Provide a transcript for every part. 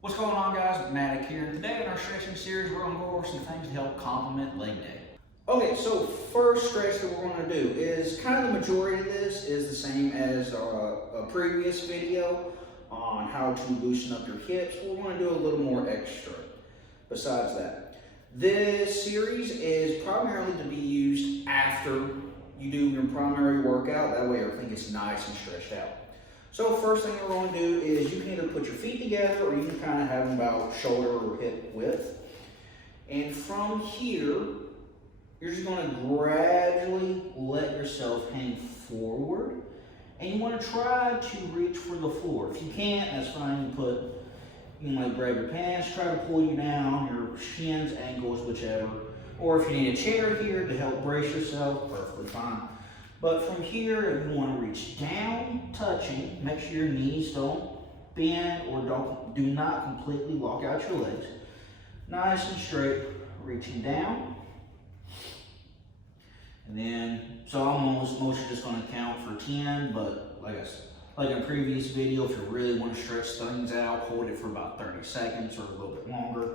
What's going on, guys? Matic here. And today in our stretching series, we're going to go over some things to help complement leg day. Okay, so first stretch that we're going to do is kind of the majority of this is the same as a previous video on how to loosen up your hips. We're going to do a little more extra besides that. This series is primarily to be used after you do your primary workout. That way everything gets nice and stretched out. So first thing we're going to do is you can either put your feet together or you can kind of have them about shoulder or hip width. And from here, you're just going to gradually let yourself hang forward. And you want to try to reach for the floor. If you can't, that's fine. You can like grab your pants, try to pull you down, your shins, ankles, whichever. Or if you need a chair here to help brace yourself, perfectly fine. But from here, you want to reach down, touching. Make sure your knees don't bend or do not completely lock out your legs. Nice and straight, reaching down. And then, so I'm mostly just going to count for 10, but like in a previous video, if you really want to stretch things out, hold it for about 30 seconds or a little bit longer.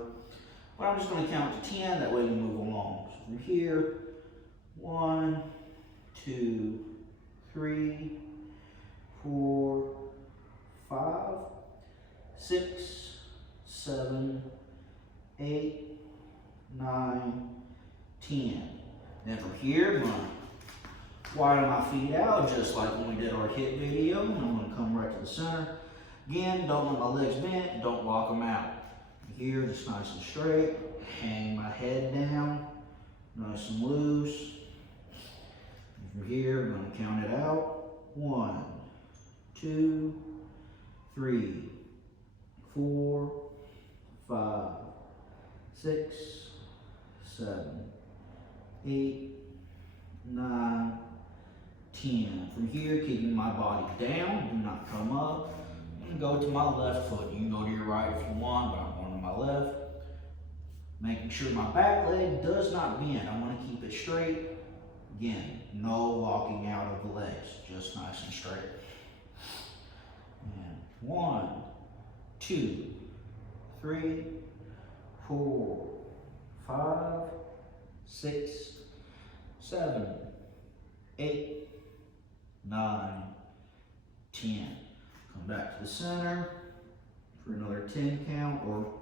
But I'm just going to count to 10, that way we move along. So from here, 1, 2, 3, 4, 5, 6, 7, 8, 9, 10. Then from here, I'm going to widen my feet out just like when we did our hip video. And I'm going to come right to the center. Again, don't let my legs bend, don't lock them out. Here, just nice and straight. Hang my head down, nice and loose. And from here, I'm going to count it out. 1, 2, 3, 4, 5, 6, 7, 8, 9, 10. From here, keeping my body down, do not come up. And go to my left foot. You can go to your right if you want, but I'm going to my left. Making sure my back leg does not bend. I want to keep it straight. Again, no locking out of the legs, just nice and straight. And 1, 2, 3, 4, 5, 6, 7, 8, 9, 10. Come back to the center for another 10 count, or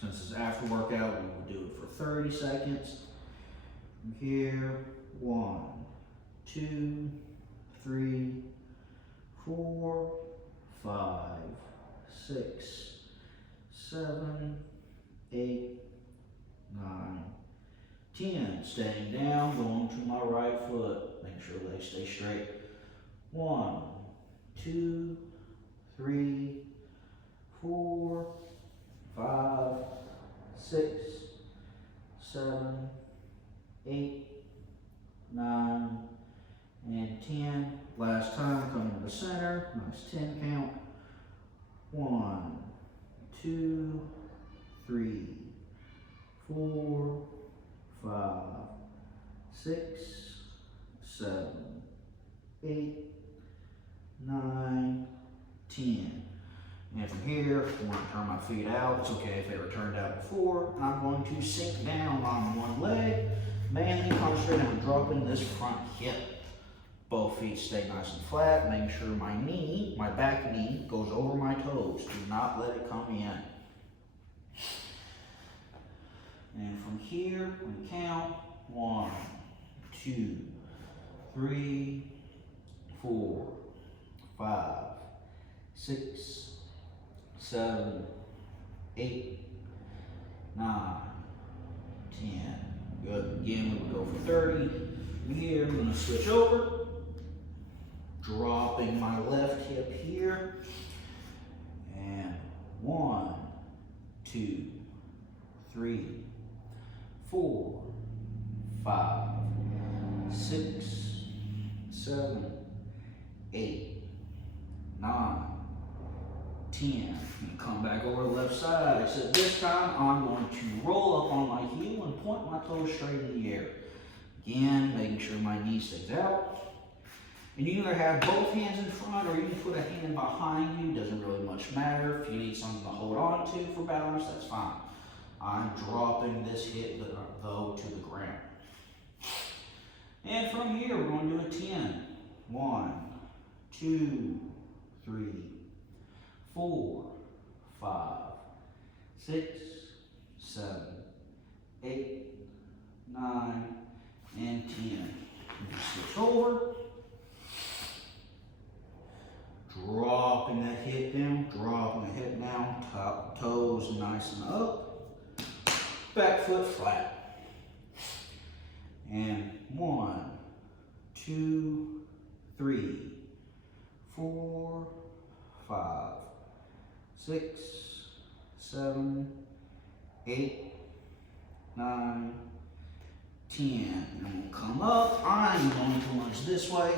since it's after workout, we will do it for 30 seconds. From here, 1, 2, 3, 4, 5, 6, 7, 8, 9, 10. Staying down, going to my right foot. Make sure legs stay straight. 1, 2, 3, 4, 5, 6, 7, 8, 9, and 10. Last time, coming to the center. Nice 10 count. 1, 2, 3, 4, 5, 6, 7, 8, 9, 10. And from here, I want to turn my feet out. It's okay if they were turned out before. And I'm going to sink down on one leg, mainly concentrating on dropping this front hip. Both feet stay nice and flat. Making sure my back knee, goes over my toes. Do not let it come in. And from here, we count 1, 2, 3, 4, 5, 6, 7, 8, 9, 10. Good. Again, we will go for 30. From here, I'm going to switch over, dropping my left hip here. And 1, 2, 3, 4, 5, 6, 7, 8, 9, 10. And come back over the left side. Except this time I'm going to roll up on my heel and point my toes straight in the air. Again, making sure my knee stays out. And you either have both hands in front or you can put a hand behind you, doesn't really much matter. If you need something to hold on to for balance, that's fine. I'm dropping this hip though to the ground. And from here, we're going to do a 10. 1, 2, 3, 4, 5, 6, 7, 8, 9, and 10. Switch over. Dropping that hip down, dropping the hip down, top toes nice and up. Back foot flat. And 1, 2, 3, 4, 5, 6, 7, 8, 9, 10. And I'm going to come up. I'm going to lunge this way.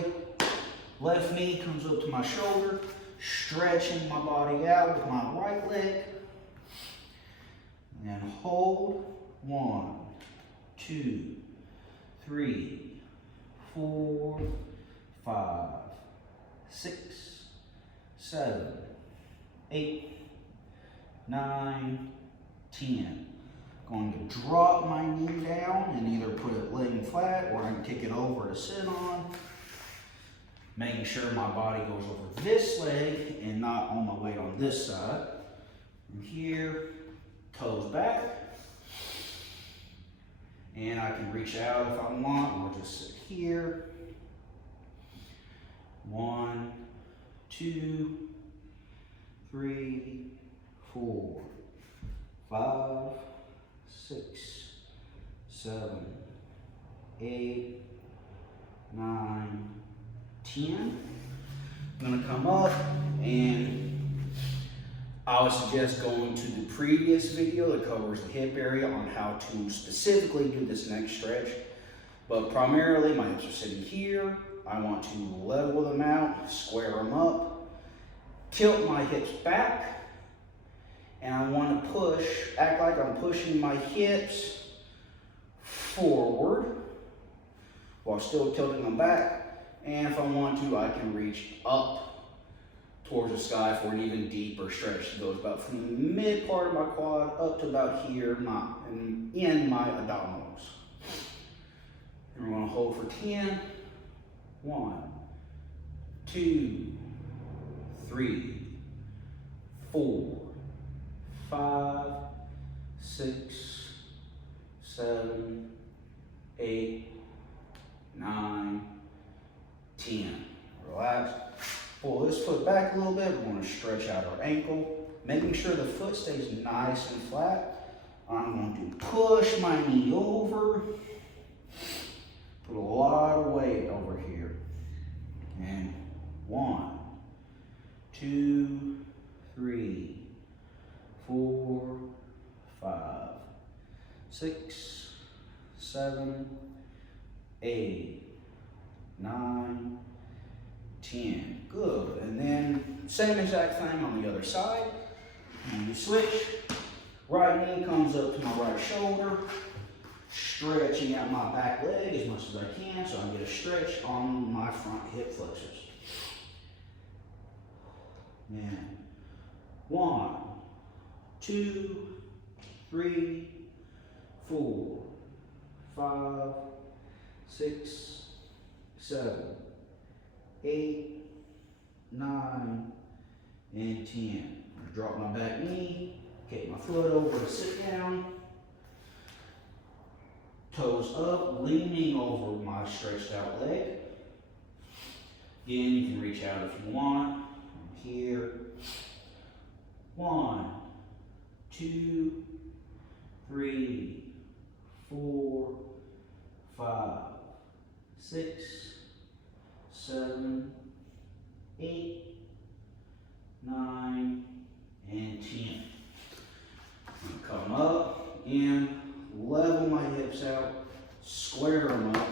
Left knee comes up to my shoulder, stretching my body out with my right leg. And hold. 1, 2, 3, 4, 5, 6, 7, 8, 9, 10. Going to drop my knee down and either put it laying flat or I can kick it over to sit on. Making sure my body goes over this leg and not on my weight on this side. From here, toes back. And I can reach out if I want, or just sit here. 1, 2, 3, 4, 5, 6, 7, 8, 9, 10. I'm going to come up, and I would suggest going to the previous video that covers the hip area on how to specifically do this next stretch. But primarily my hips are sitting here. I want to level them out, square them up, tilt my hips back, and I want to push, act like I'm pushing my hips forward while still tilting them back. And if I want to, I can reach up towards the sky for an even deeper stretch. It goes about from the mid part of my quad up to about here, not in my abdominals. And we're going to hold for 10. 1, 2, 3, 4, 5, 6, 7, 8, 9, 10. Relax. Pull this foot back a little bit. We're going to stretch out our ankle, making sure the foot stays nice and flat. I'm going to push my knee over. Put a lot of weight over here. And 1, 2, 3, 4, 5, 6, 7, 8, 9, 10. Good. And then same exact thing on the other side. And you switch. Right knee comes up to my right shoulder. Stretching out my back leg as much as I can so I get a stretch on my front hip flexors. And 1, 2, 3, 4, 5, 6, 7, 8, 9, and 10. Drop my back knee, kick my foot over to sit down. Toes up, leaning over my stretched out leg. Again, you can reach out if you want. From here. 1, 2, 3, 4, 5, 6, 7, 8, 9, and 10. Come up and level my hips out, square them up.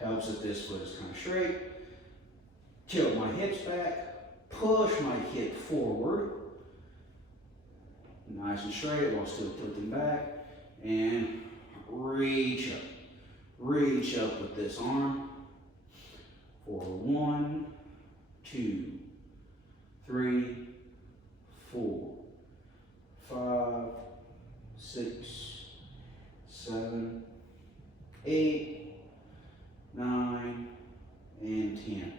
Helps that this foot is kind of straight. Tilt my hips back, push my hip forward, nice and straight while still tilting back, and reach up. Reach up with this arm for 1, 2, 3, 4, 5, 6, 7, 8, 9, and 10.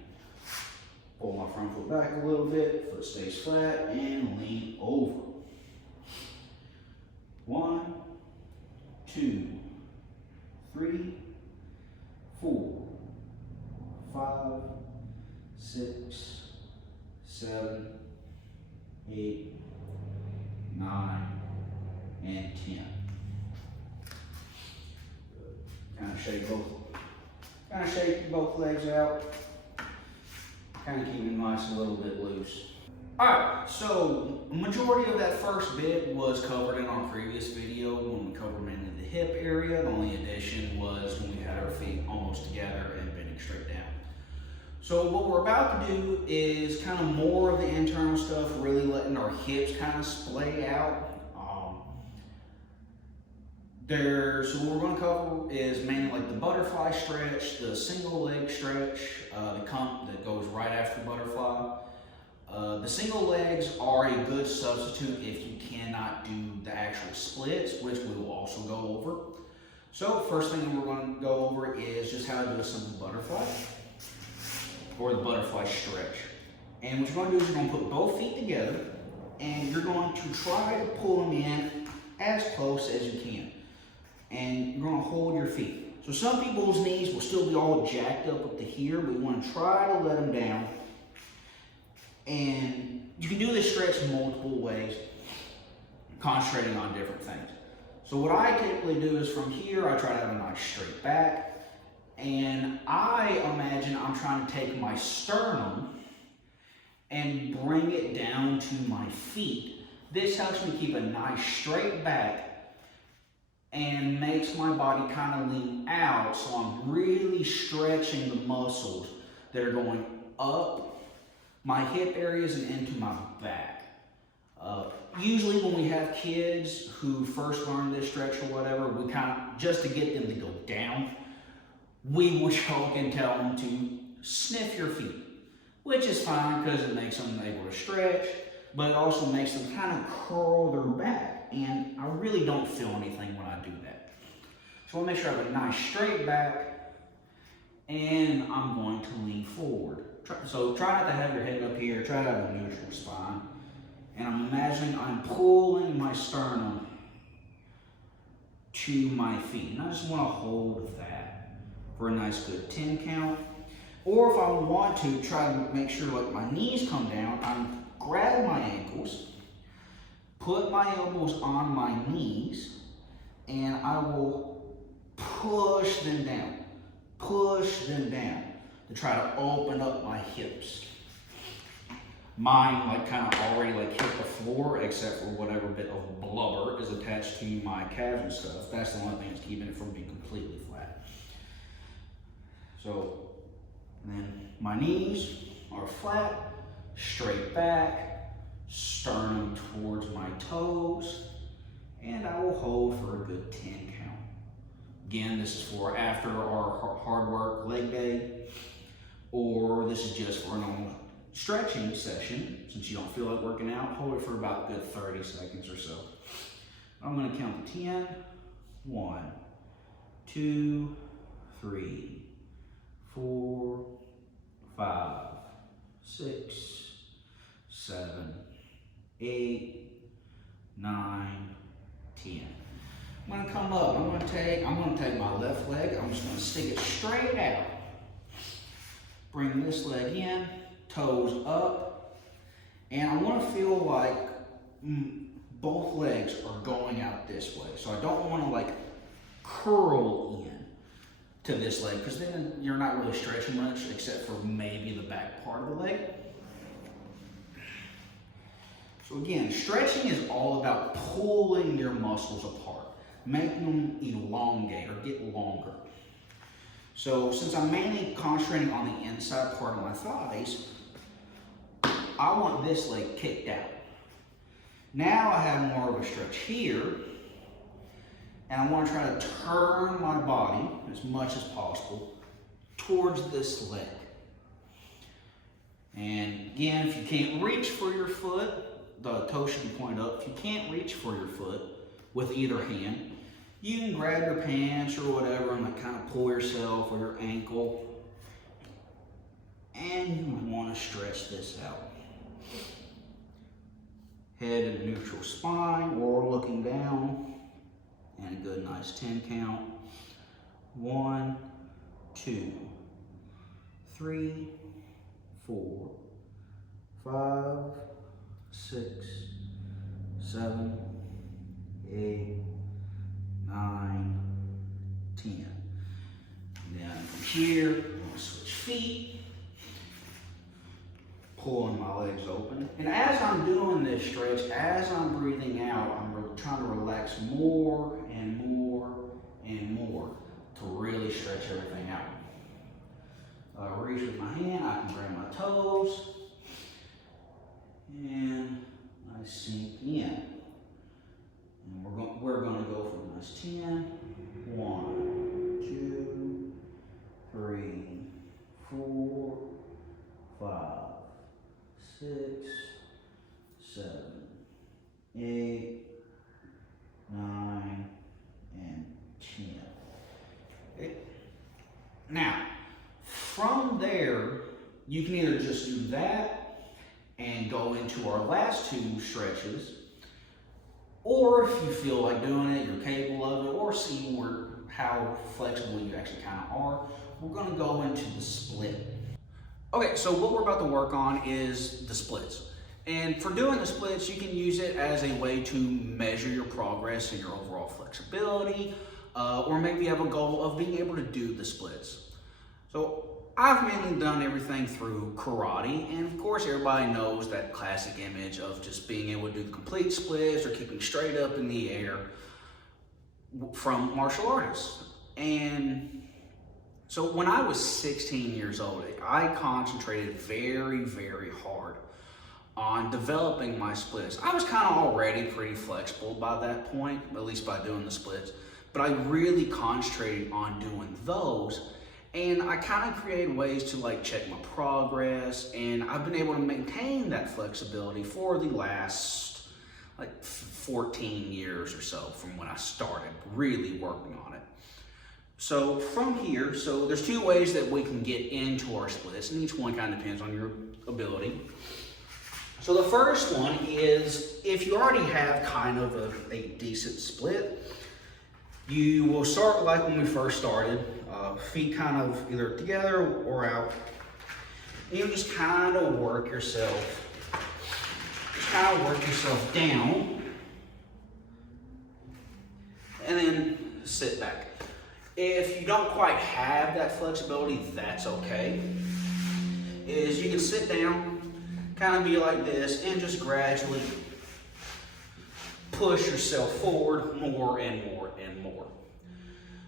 Pull my front foot back a little bit, foot stays flat, and lean over. 1, 2, 3, 4, 5, 6, 7, 8, 9, and 10. Kind of shake both legs out. Kind of keep it nice and a little bit loose. Alright, so majority of that first bit was covered in our previous video when we covered mainly the hip area. The only addition was when we had our feet almost together and bending straight down. So what we're about to do is kind of more of the internal stuff, really letting our hips kind of splay out. So what we're going to cover is mainly like the butterfly stretch, the single leg stretch, that goes right after butterfly. The single legs are a good substitute if you cannot do the actual splits, which we will also go over. So first thing we're going to go over is just how to do a simple butterfly, or the butterfly stretch. And what you're going to do is you're going to put both feet together, and you're going to try to pull them in as close as you can. And you're going to hold your feet. So some people's knees will still be all jacked up to here. We want to try to let them down. And you can do this stretch multiple ways, concentrating on different things. So what I typically do is from here, I try to have a nice straight back. And I imagine I'm trying to take my sternum and bring it down to my feet. This helps me keep a nice straight back and makes my body kind of lean out, so I'm really stretching the muscles that are going up my hip areas and into my back. Usually when we have kids who first learn this stretch or whatever, we kind of, just to get them to go down, we will choke and tell them to sniff your feet, which is fine because it makes them able to stretch, but it also makes them kind of curl their back. And I really don't feel anything when I do that. So I'll make sure I have a nice straight back, and I'm going to lean forward. So try not to have your head up here, try to have a neutral spine. And I'm imagining I'm pulling my sternum to my feet. And I just want to hold that for a nice good 10 count. Or if I want to, try to make sure like my knees come down, I grab my ankles, put my elbows on my knees, and I will push them down to try to open up my hips. Mine like kind of already like hit the floor, except for whatever bit of blubber is attached to my calves and stuff. That's the only thing that's keeping it from being completely flat. So then my knees are flat, straight back, sternum towards my toes, and I will hold for a good 10 count. Again, this is for after our hard work leg day, or this is just for a normal stretching session. Since you don't feel like working out, hold it for about a good 30 seconds or so. I'm going to count to 10. 1, 2, 3, 4, 5, 6, 7, 8, 9, 10. I'm going to come up. I'm going to take my left leg. I'm just going to stick it straight out. Bring this leg in, toes up, and I want to feel like both legs are going out this way. So I don't want to like curl in to this leg, because then you're not really stretching much except for maybe the back part of the leg. So again, stretching is all about pulling your muscles apart, making them elongate or get longer. So since I'm mainly concentrating on the inside part of my thighs, I want this leg kicked out. Now I have more of a stretch here, and I want to try to turn my body as much as possible towards this leg. And again, if you can't reach for your foot, the toe should be pointed up. If you can't reach for your foot with either hand, you can grab your pants or whatever and like kind of pull yourself or your ankle. And you want to stretch this out. Head in a neutral spine or looking down. And a good nice 10 count. 1, 2, 3, 4, 5, 6, 7, 8, 9, 10. And then from here, I'm going to switch feet. Pulling my legs open. And as I'm doing this stretch, as I'm breathing out, I'm trying to relax more and more and more to really stretch everything out. Reach with my hand, I can grab my toes, and I sink in. And we're going to go for a nice 10. 1, 2, 3, 4, 5, 6, 7, 8, 9, and 10. Okay. Now, from there, you can either just do that and go into our last 2 stretches, or if you feel like doing it, you're capable of it, or see how flexible you actually kind of are, we're going to go into the split. Okay, so what we're about to work on is the splits. And for doing the splits, you can use it as a way to measure your progress and your overall flexibility, or maybe you have a goal of being able to do the splits. So I've mainly done everything through karate, and of course everybody knows that classic image of just being able to do the complete splits or keeping straight up in the air from martial artists. And so when I was 16 years old, I concentrated very, very hard on developing my splits. I was kind of already pretty flexible by that point, at least by doing the splits, but I really concentrated on doing those, and I kind of created ways to like check my progress, and I've been able to maintain that flexibility for the last like 14 years or so from when I started really working on it. So from here, so there's 2 ways that we can get into our splits, and each one kind of depends on your ability. So the first one is, if you already have kind of a decent split, you will start like when we first started, feet kind of either together or out. And you just kind of work yourself down, and then sit back. If you don't quite have that flexibility, that's okay. Is you can sit down, kind of be like this, and just gradually push yourself forward more and more and more.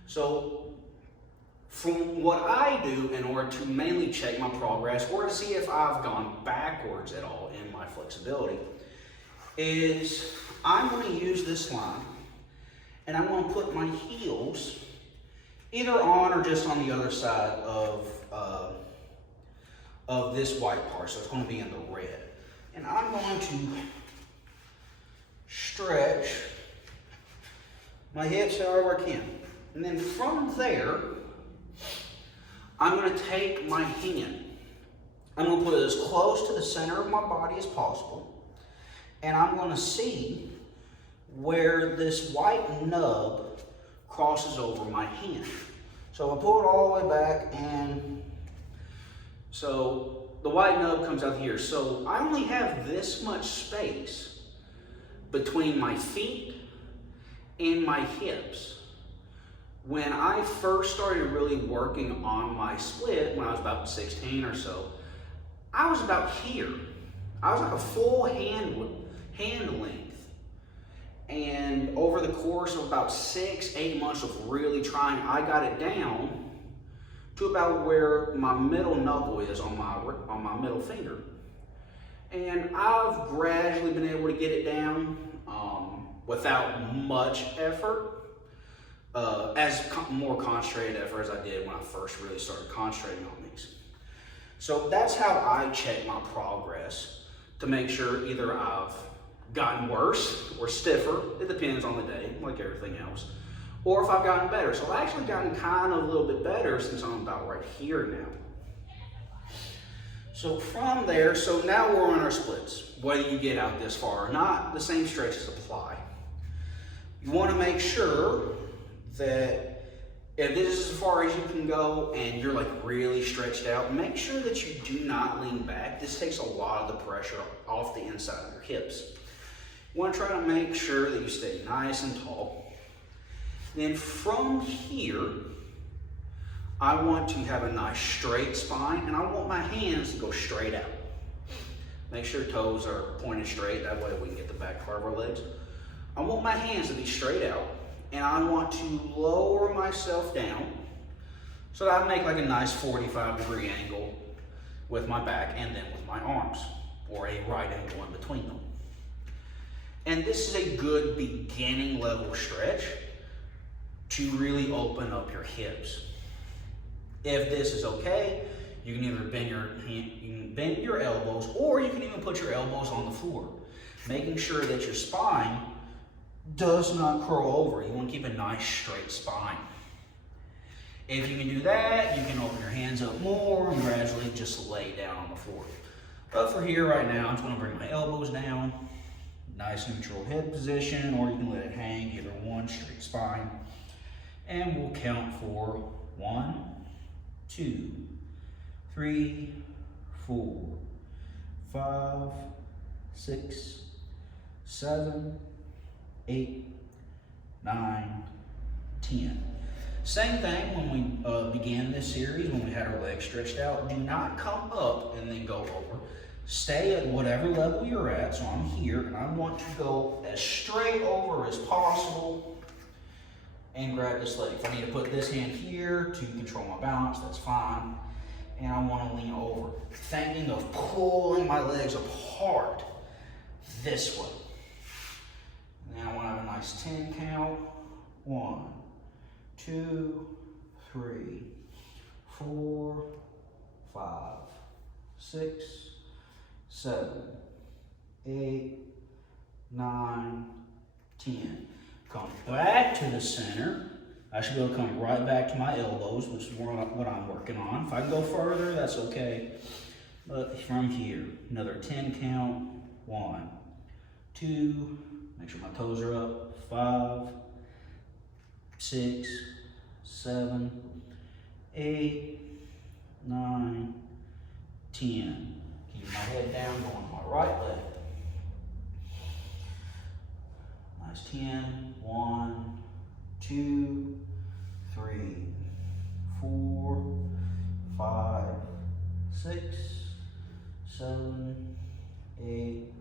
So from what I do in order to mainly check my progress or to see if I've gone backwards at all in my flexibility is I'm going to use this line, and I'm going to put my heels either on or just on the other side of this white part, so it's going to be in the red. And I'm going to stretch my hips however I can. And then from there, I'm going to take my hand. I'm going to put it as close to the center of my body as possible. And I'm going to see where this white nub crosses over my hand. So I pull it all the way back, and so the white nub comes out here. So I only have this much space between my feet and my hips. When I first started really working on my split, when I was about 16 or so, I was about here. I was like a full hand length. And over the course of about 6-8 months of really trying, I got it down to about where my middle knuckle is on my middle finger. And I've gradually been able to get it down without much effort, more concentrated effort as I did when I first really started concentrating on these. So that's how I check my progress to make sure either I've gotten worse or stiffer, it depends on the day, like everything else, or if I've gotten better. So I've actually gotten kind of a little bit better since I'm about right here now. So from there, so now we're on our splits. Whether you get out this far or not, the same stretches apply. You want to make sure that if this is as far as you can go and you're like really stretched out, make sure that you do not lean back. This takes a lot of the pressure off the inside of your hips. You want to try to make sure that you stay nice and tall. Then from here, I want to have a nice straight spine, and I want my hands to go straight out. Make sure toes are pointed straight, that way we can get the back part of our legs. I want my hands to be straight out, and I want to lower myself down so that I make like a nice 45-degree angle with my back and then with my arms, or a right angle in between them. And this is a good beginning level stretch to really open up your hips. If this is okay, you can either bend your elbows, or you can even put your elbows on the floor, making sure that your spine does not curl over. You want to keep a nice straight spine. If you can do that, you can open your hands up more and gradually just lay down on the floor. But for here right now, I'm just going to bring my elbows down, nice neutral head position, or you can let it hang, either one, straight spine. And we'll count for 1, 2, 3, 4, 5, 6, 7, 8, 9, 10. Same thing when we began this series, when we had our legs stretched out. Do not come up and then go over. Stay at whatever level you're at. So I'm here, and I want to go as straight over as possible and grab this leg. If I need to put this hand here to control my balance, that's fine. And I want to lean over, thinking of pulling my legs apart this way. Now I want to have a nice 10 count. 1, 2, 3, 4, 5, 6, 7, 8, 9, 10. Come back to the center. I should be able to come right back to my elbows, which is what I'm working on. If I can go further, that's okay. But from here, another 10 count. 1, 2, make sure my toes are up. 5, 6, 7, 8, 9, 10. Keep my head down, going to my right leg. Nice 10. 1, 2, 3, 4, 5, 6, 7, 8,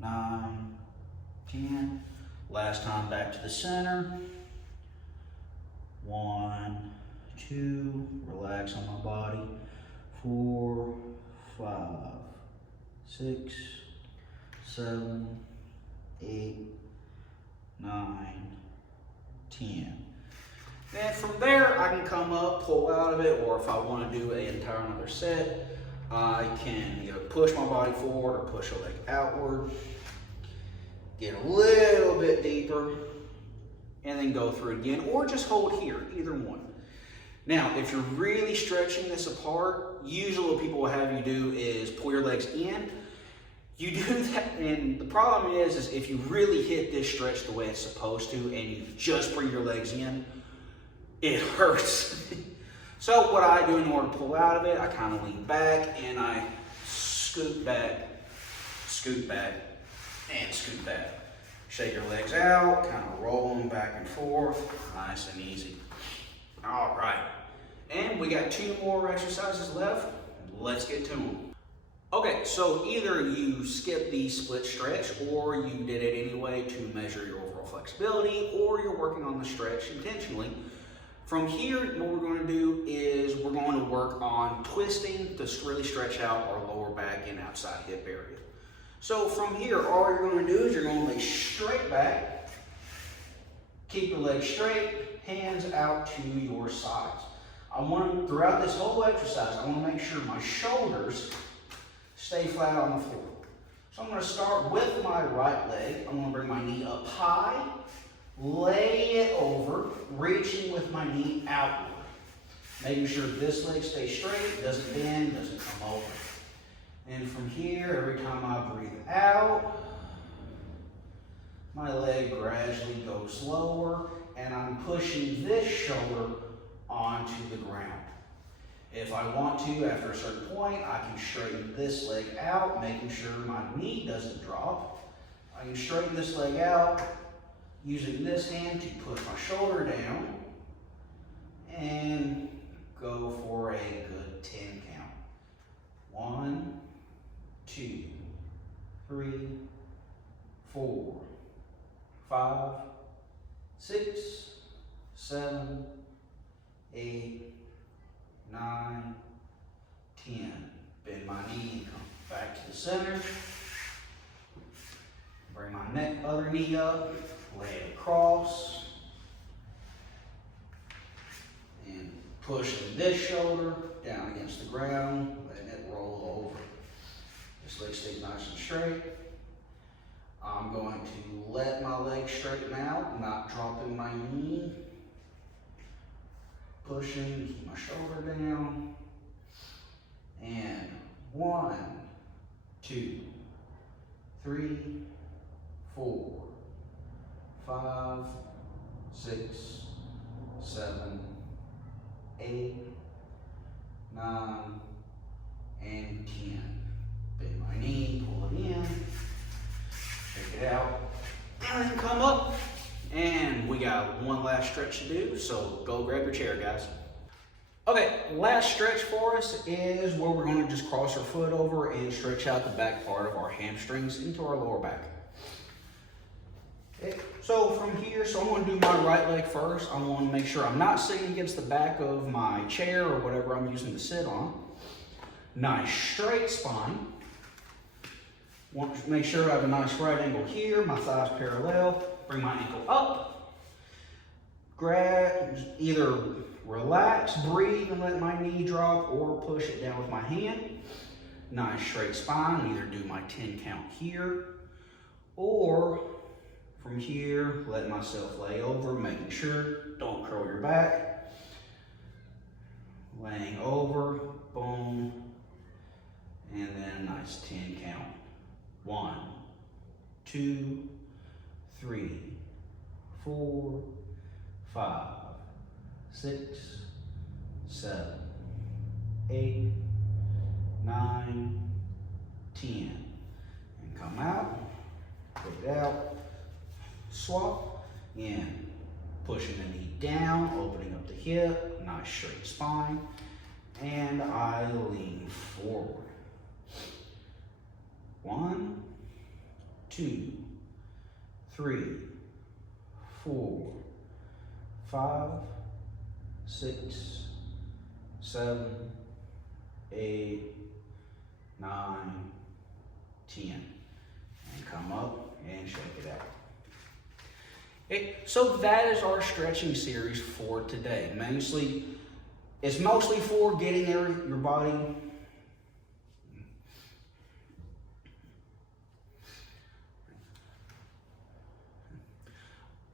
9, 10. Last time back to the center. 1, 2, relax on my body. 4, 5, 6, 7, 8, 9, 10. Then from there, I can come up, pull out of it, or if I want to do an entire another set, I can either push my body forward or push a leg outward, get a little bit deeper, and then go through it again, or just hold here, either one. Now, if you're really stretching this apart, usually what people will have you do is pull your legs in. You do that, and the problem is if you really hit this stretch the way it's supposed to, and you just bring your legs in, it hurts. So what I do in order to pull out of it, I kind of lean back, and I scoot back, and scoot back. Shake your legs out, kind of roll them back and forth, nice and easy. All right, and we got 2 more exercises left. Let's get to them. Okay, so either you skip the split stretch, or you did it anyway to measure your overall flexibility, or you're working on the stretch intentionally. From here, what we're going to do is we're going to work on twisting to really stretch out our lower back and outside hip area. So from here, all you're going to do is you're going to lay straight back, keep your legs straight, hands out to your sides. Throughout this whole exercise, I want to make sure my shoulders stay flat on the floor. So I'm going to start with my right leg. I'm going to bring my knee up high, lay it over, reaching with my knee outward. Making sure this leg stays straight, doesn't bend, doesn't come over. And from here, every time I breathe out, my leg gradually goes lower, and I'm pushing this shoulder onto the ground. If I want to, after a certain point, I can straighten this leg out, making sure my knee doesn't drop. I can straighten this leg out, using this hand to push my shoulder down, and go for a good 10 count. 1, 2, 3, 4, 5, 6, 7, 8, 9, 10. Bend my knee and come back to the center. Bring my other knee up, lay it across, and pushing this shoulder down against the ground, letting it roll over. This leg stays nice and straight. I'm going to let my leg straighten out, not dropping my knee. Pushing, keep my shoulder down. And 1, 2, 3, 4, 5, 6, 7, 8, 9, and 10. Bend my knee, pull it in, take it out, and then come up. And we got one last stretch to do, so go grab your chair, guys. Okay, last stretch for us is where we're going to just cross our foot over and stretch out the back part of our hamstrings into our lower back. Okay, so from here, I'm going to do my right leg first. I want to make sure I'm not sitting against the back of my chair or whatever I'm using to sit on. Nice straight spine. Want to make sure I have a nice right angle here, my thighs parallel. Bring my ankle up. Either relax, breathe, and let my knee drop, or push it down with my hand. Nice straight spine. Either do my 10 count here, or from here, let myself lay over, making sure, don't curl your back. Laying over, boom, and then a nice 10 count. 1, 2, 3, 4, 5, 6, 7, 8, 9, 10. And come out, put it out, swap, and pushing the knee down, opening up the hip, nice straight spine, and I lean forward. 1, 2, 3, 4, 5, 6, 7, 8, 9, 10. And come up and shake it out. Okay, so that is our stretching series for today. It's mostly for getting your body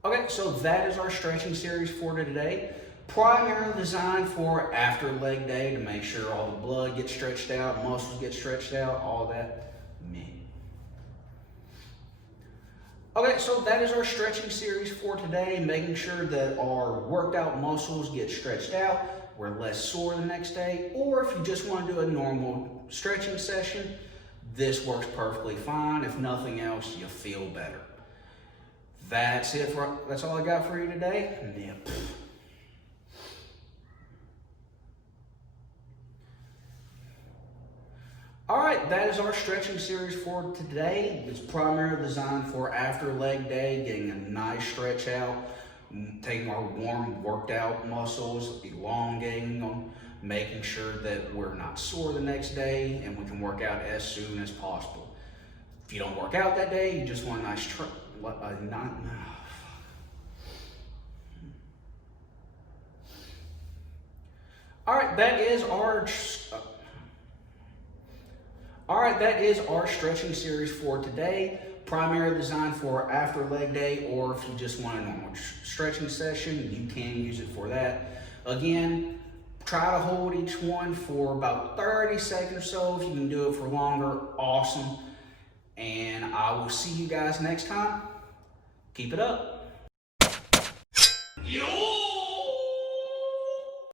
Okay, so that is our stretching series for today. Primarily designed for after leg day to make sure all the blood gets stretched out, muscles get stretched out, all that. Okay, so that is our stretching series for today, making sure that our worked out muscles get stretched out, we're less sore the next day, or if you just want to do a normal stretching session, this works perfectly fine. If nothing else, you feel better. That's all I got for you today. Yep. All right, that is our stretching series for today. It's primarily designed for after leg day, getting a nice stretch out, taking our warm worked out muscles, elongating them, making sure that we're not sore the next day, and we can work out as soon as possible. If you don't work out that day, you just want a nice that is our stretching series for today. Primarily designed for after leg day, or if you just want a normal stretching session, you can use it for that. Again, try to hold each one for about 30 seconds or so. If you can do it for longer, awesome. And I will see you guys next time. Keep it up. Yo!